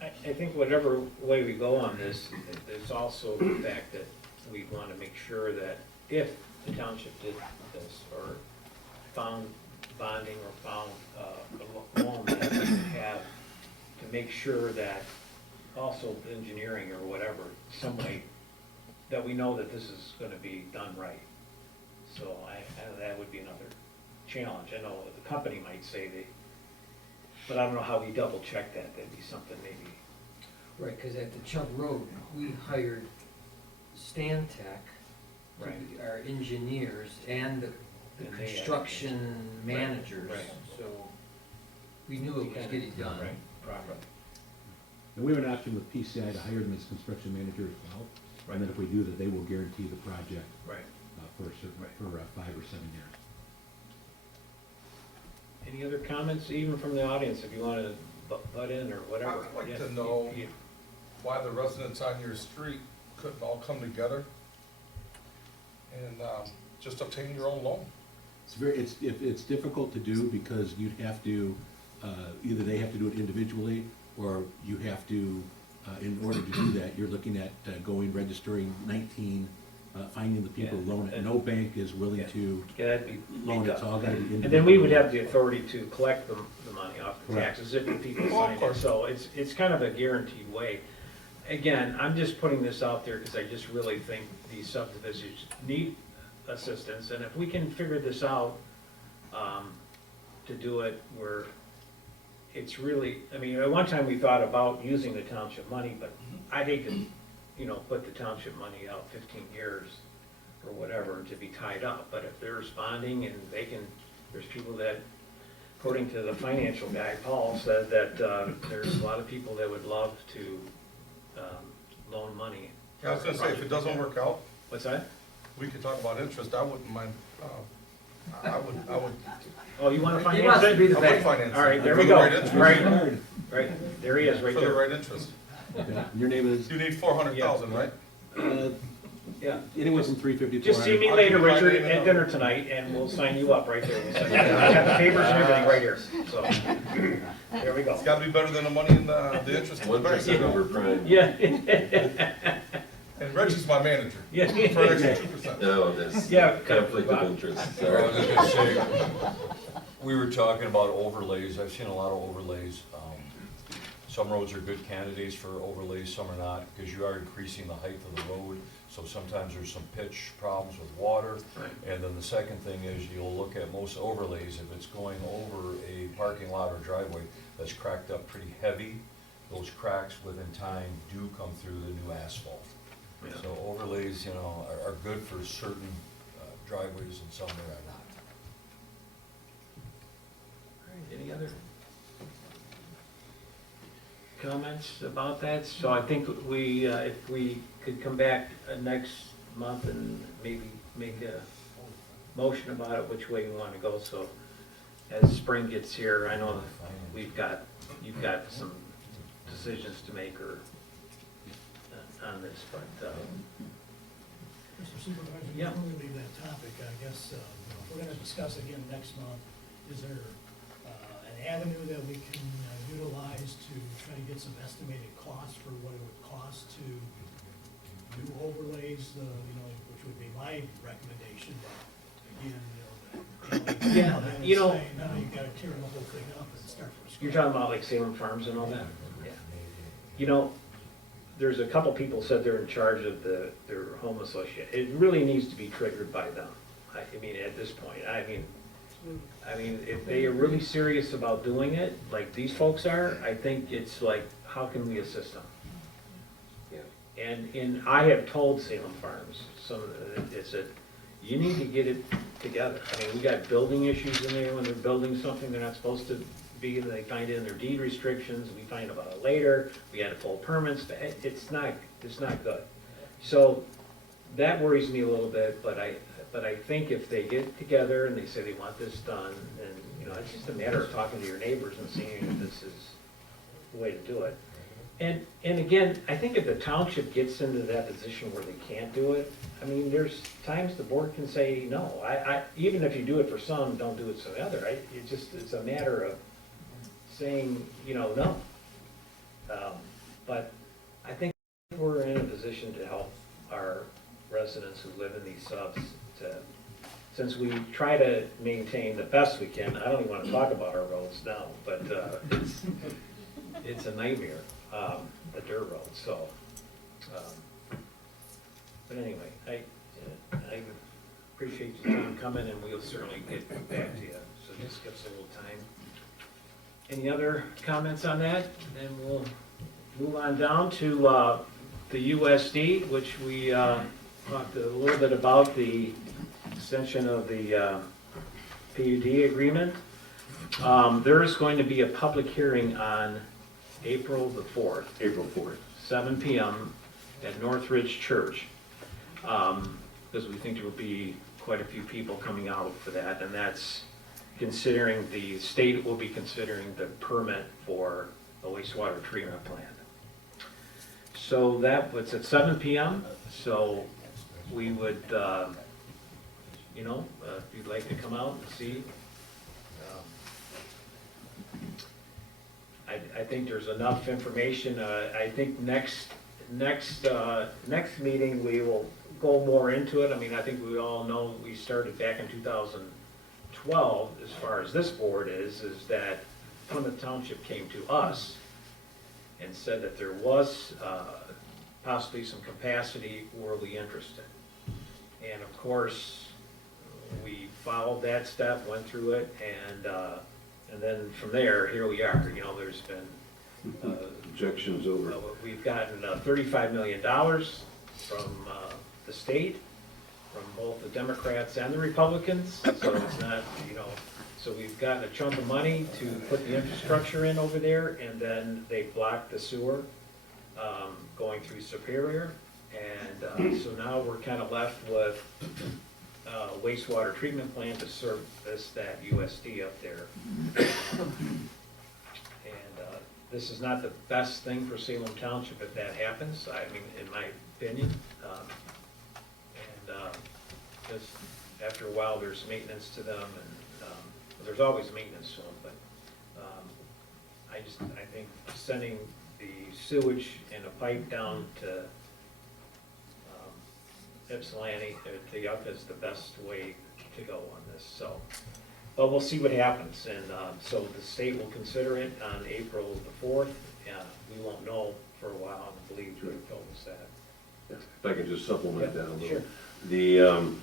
forward. I think whatever way we go on this, there's also the fact that we want to make sure that if the township did this, or found bonding, or found a loan that we have, to make sure that also engineering or whatever, somebody, that we know that this is going to be done right. So that would be another challenge. I know the company might say but I don't know how we double check that. That'd be something maybe. Right, because at the Chubb Road, we hired Stan Tech, Right. our engineers, and the And they had- construction managers. Right. So we knew it was getting done. Right, properly. And we have an option with PCI to hire them as construction manager as well. And then if we do that, they will guarantee the project Right. for 5 or 7 years. Any other comments, even from the audience, if you want to butt in or whatever? I'd like Yes, to know you- why the residents on your street couldn't all come together and just obtain your own loan. It's difficult to do because you'd have to, either they have to do it individually, or you have to, in order to do that, you're looking at registering 19, finding the people to loan it. No bank is willing to Yeah, that'd be loan it, it's all gotta be individual. And then we would have the authority to collect the money off the Correct. taxes if the people Oh, of sign it. course. So it's kind of a guaranteed way. Again, I'm just putting this out there because I just really think these subdivisions need assistance. And if we can figure this out, to do it where it's really, I mean, at one time we thought about using the township money, but I'd hate to, put the township money out 15 years or whatever to be tied up. But if they're responding and there's people that, according to the financial guy, Paul, said that there's a lot of people that would love to loan money. Yeah, I was gonna say, if it doesn't work out, What's that? we could talk about interest. I wouldn't mind, I would, Oh, you want to He finance wants to be it? the I would bank. finance it. All right, there For we the go. right interest. Right, there he is, right For the there. right interest. Okay. Your name is? You need 400,000, right? Yeah. Anywhere from 350 to Just see 400. me later, Richard, at dinner tonight, and we'll sign you up right there. We'll sign you up. I got the papers and everything right here, so, there we go. It's gotta be better than the money in the interest. in the bank. 1% over prime. Yeah. And Reggie's my manager. Yeah. For an extra 2%. No, that's Yeah. conflict of interest, I sorry. was just gonna say, we were talking about overlays, I've seen a lot of overlays. Some roads are good candidates for overlays, some are not, because you are increasing the height of the road, so sometimes there's some pitch problems with water. Right. And then the second thing is, you'll look at most overlays, if it's going over a parking lot or driveway that's cracked up pretty heavy, those cracks within time do come through the new asphalt. Yeah. So overlays, you know, are good for certain driveways and some that are not. All right, any other comments about that? So I think we, if we could come back next month and maybe make a motion about it, which way we want to go, so as spring gets here, I know you've got some decisions to make or on this, but, Mr. Supervisor, Yeah. before we leave that topic, I guess, if we're gonna discuss again next month, is there an avenue that we can utilize to try to get some estimated costs for what it would cost to do overlays, which would be my recommendation, but again, Yeah, you know- now you gotta tear the whole thing up and start from scratch. you're talking about like Salem Farms and all that? Yeah. You know, there's a couple people said they're in charge of their home association. It really needs to be triggered by them. I mean, at this point, I mean, if they are really serious about doing it, like these folks are, I think it's like, how can we assist them? Yeah. And I have told Salem Farms, is that you need to get it together. I mean, we got building issues in there when they're building something they're not supposed to be, they find it in their deed restrictions, we find about it later, we had to pull permits, it's not good. So, that worries me a little bit, but I think if they get together and they say they want this done, then, it's just a matter of talking to your neighbors and seeing if this is the way to do it. And again, I think if the township gets into that position where they can't do it, I mean, there's times the board can say no. Even if you do it for some, don't do it for the other. It's a matter of saying, no. But I think we're in a position to help our residents who live in these subs since we try to maintain the best we can. I don't even want to talk about our roads now, but it's a nightmare, the dirt roads, so. But anyway, I appreciate your time coming, and we'll certainly get back to you, so just give us a little time. Any other comments on that? Then we'll move on down to the USD, which we talked a little bit about the extension of the PUD agreement. There is going to be a public hearing on April the 4th. April 4th. 7 p.m. at Northridge Church, because we think there will be quite a few people coming out for that, and that's considering the state will be considering the permit for the wastewater treatment plant. So that was at 7 p.m., so we would, if you'd like to come out and see, I think there's enough information. I think next meeting, we will go more into it. I mean, I think we all know we started back in 2012, as far as this board is that Plymouth Township came to us and said that there was possibly some capacity, were we interested? And of course, we followed that step, went through it, and then from there, here we are. There's been Objections over. we've gotten $35 million from the state, from both the Democrats and the Republicans. So it's not, so we've gotten a chunk of money to put the infrastructure in over there, and then they blocked the sewer going through Superior. And so now we're kind of left with wastewater treatment plant to service that USD up there. This is not the best thing for Salem Township if that happens, I mean, in my opinion. because after a while, there's maintenance to them, and there's always maintenance to them, but I think sending the sewage and a pipe down to Ypsilanti to Yucca is the best way to go on this, so. But we'll see what happens, and so the state will consider it on April the 4th. We won't know for a while, I believe Drew told us that. If I can just supplement that a little. Sure. The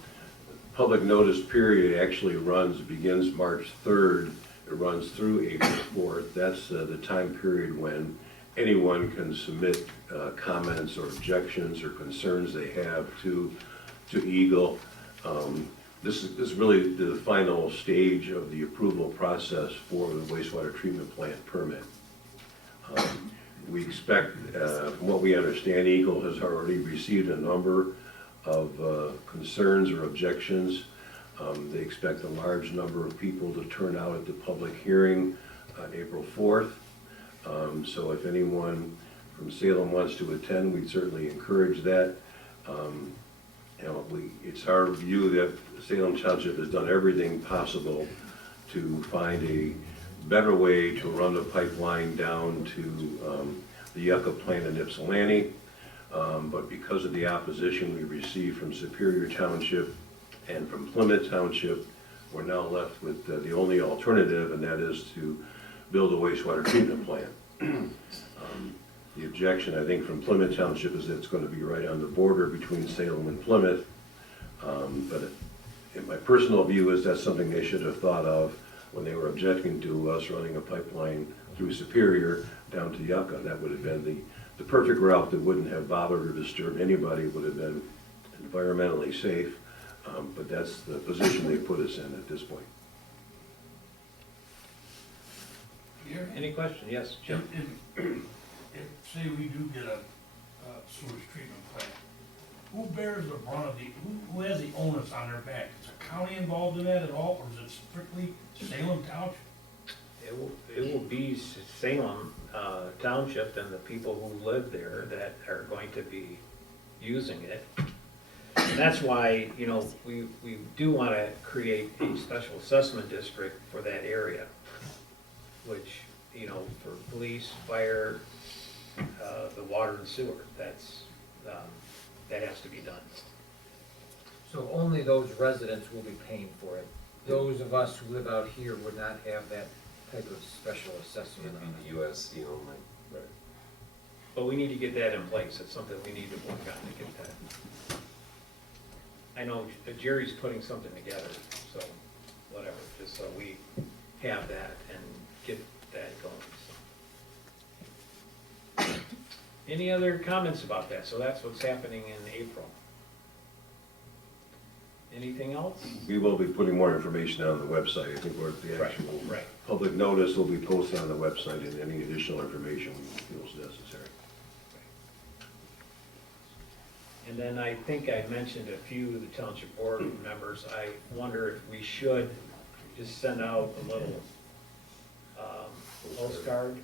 public notice period actually begins March 3rd. It runs through April 4th. That's the time period when anyone can submit comments or objections or concerns they have to Eagle. This is really the final stage of the approval process for the wastewater treatment plant permit. We expect, from what we understand, Eagle has already received a number of concerns or objections. They expect a large number of people to turn out at the public hearing on April 4th. So if anyone from Salem wants to attend, we'd certainly encourage that. It's our view that Salem Township has done everything possible to find a better way to run the pipeline down to the Yucca plant in Ypsilanti. But because of the opposition we received from Superior Township and from Plymouth Township, we're now left with the only alternative, and that is to build a wastewater treatment plant. The objection, I think, from Plymouth Township is that it's going to be right on the border between Salem and Plymouth. But in my personal view is that's something they should have thought of when they were objecting to us running a pipeline through Superior down to Yucca. That would have been the perfect route that wouldn't have bothered or disturbed anybody. It would have been environmentally safe. But that's the position they put us in at this point. Any question? Yes, Jim? If, say we do get a sewage treatment plant, who bears the brunt of who has the onus on their back? Is the county involved in that at all, or is it strictly Salem Township? It will be Salem Township and the people who live there that are going to be using it. And that's why, we do want to create a special assessment district for that area, which, for police, fire, the water and sewer, that has to be done. So only those residents will be paying for it. Those of us who live out here would not have that type of special assessment on it. It'd be the USC only. Right. But we need to get that in place. It's something we need to work on to get that. I know Jerry's putting something together, so whatever, just so we have that and get that going. So. Any other comments about that? So that's what's happening in April. Anything else? We will be putting more information on the website. I think the actual public notice will be posted on the website, and any additional information we feel is necessary. And then I think I mentioned a few of the township board members. I wonder if we should just send out a little postcard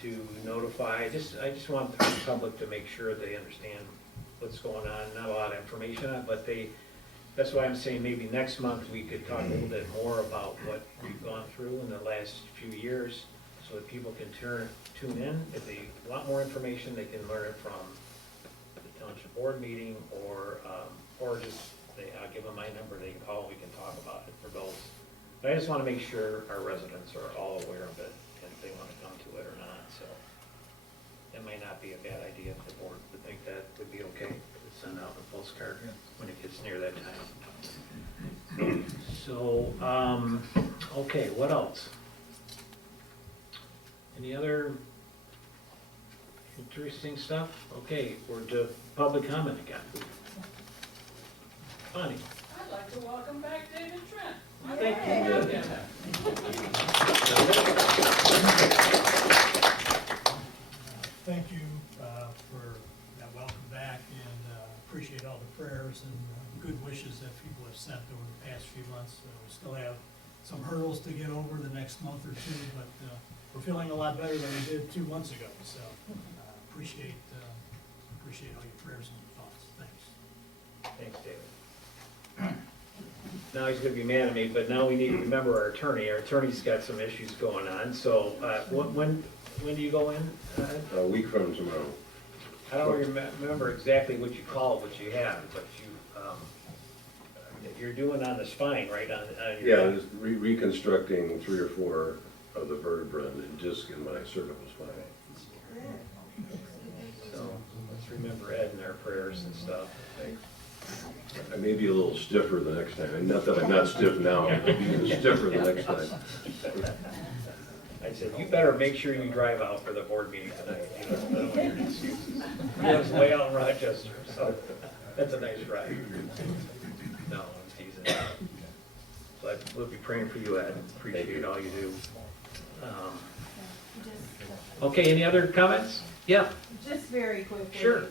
to notify. I just want the public to make sure they understand what's going on. Not a lot of information on it, but that's why I'm saying maybe next month we could talk a little bit more about what we've gone through in the last few years so that people can tune in. If they want more information, they can learn it from the township board meeting or just I'll give them my number, they can call, we can talk about it for both. But I just want to make sure our residents are all aware of it and if they want to come to it or not, so. It might not be a bad idea if the board would think that would be okay to send out a postcard when it gets near that time. So, okay, what else? Any other interesting stuff? Okay, we're to public comment again. Bonnie. I'd like to welcome back David Trent. Thank you. Thank you for that welcome back, and appreciate all the prayers and good wishes that people have sent over the past few months. We still have some hurdles to get over the next month or two, but we're feeling a lot better than we did 2 months ago. So appreciate all your prayers and thoughts. Thanks. Thanks, David. now he's gonna be mad at me, but now we need to remember our attorney. Our attorney's got some issues going on, so, when do you go in? A week from tomorrow. I don't remember exactly what you called, what you have, but you're doing on the spine, right, on your. Yeah, just reconstructing 3 or 4 of the vertebrae and disc in my cervical spine. So, let's remember Ed in our prayers and stuff. I may be a little stiffer the next time. Not that I'm not stiff now, I'll be even stiffer the next time. I said, you better make sure you drive out for the board meeting tonight. You know, I don't want your excuses. He lives way out in Rochester, so that's a nice ride. No, I'm teasing. But we'll be praying for you, Ed. Appreciate all you do. Okay, any other comments? Yeah. Just very quickly. Sure.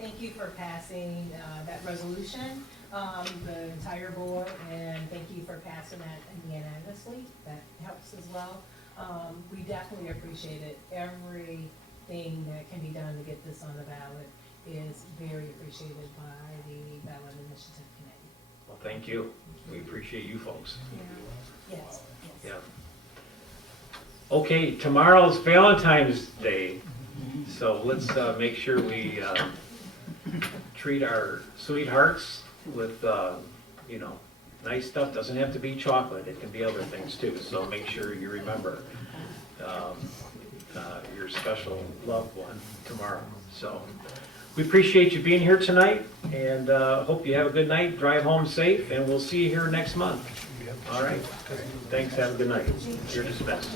Thank you for passing that resolution, the entire board, and thank you for passing that unanimously. That helps as well. We definitely appreciate it. Everything that can be done to get this on the ballot is very appreciated by the ballot initiative committee. Well, thank you. We appreciate you folks. Yes. Yeah. Okay, tomorrow's Valentine's Day, so let's make sure we treat our sweethearts with, you know, nice stuff. Doesn't have to be chocolate, it can be other things too, so make sure you remember your special loved one tomorrow. So we appreciate you being here tonight, and hope you have a good night, drive home safe, and we'll see you here next month. All right, thanks, have a good night. You're dismissed.